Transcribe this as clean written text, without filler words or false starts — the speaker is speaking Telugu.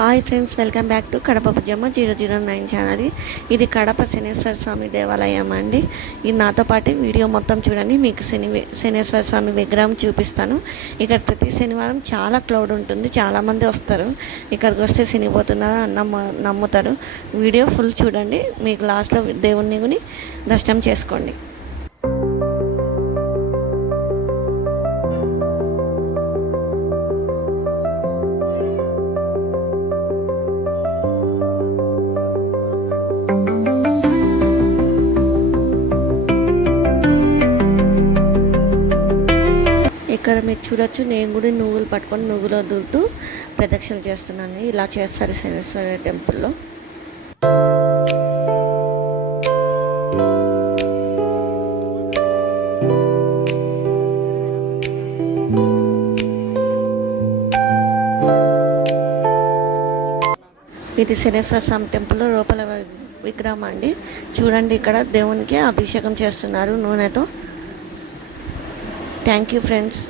Hi friends, welcome back to Kadapa Bujjamma 009 channel. ఇది కడప శనేశ్వర స్వామి దేవాలయం అండి. ఇది నాతో పాటు వీడియో మొత్తం చూడండి. మీకు శనేశ్వర స్వామి విగ్రహం చూపిస్తాను. ఇక్కడ ప్రతి శనివారం చాలా క్రౌడ్ ఉంటుంది, చాలామంది వస్తారు. ఇక్కడికి వస్తే శనిపోతుందని నమ్ముతారు. వీడియో ఫుల్ చూడండి, మీకు లాస్ట్లో దేవుణ్ణి దర్శనం చేసుకోండి. ఇక్కడ మీరు చూడొచ్చు, నేను కూడా నువ్వులు పట్టుకొని నువ్వులు వదులుతూ ప్రదక్షిణలు చేస్తున్నాను. ఇలా చేస్తారు శనేశ్వర టెంపుల్లో. ఇది శనేశ్వర స్వామి టెంపుల్లో లోపల విగ్రహం అండి. చూడండి, ఇక్కడ దేవునికి అభిషేకం చేస్తున్నారు నూనెతో. Thank you friends.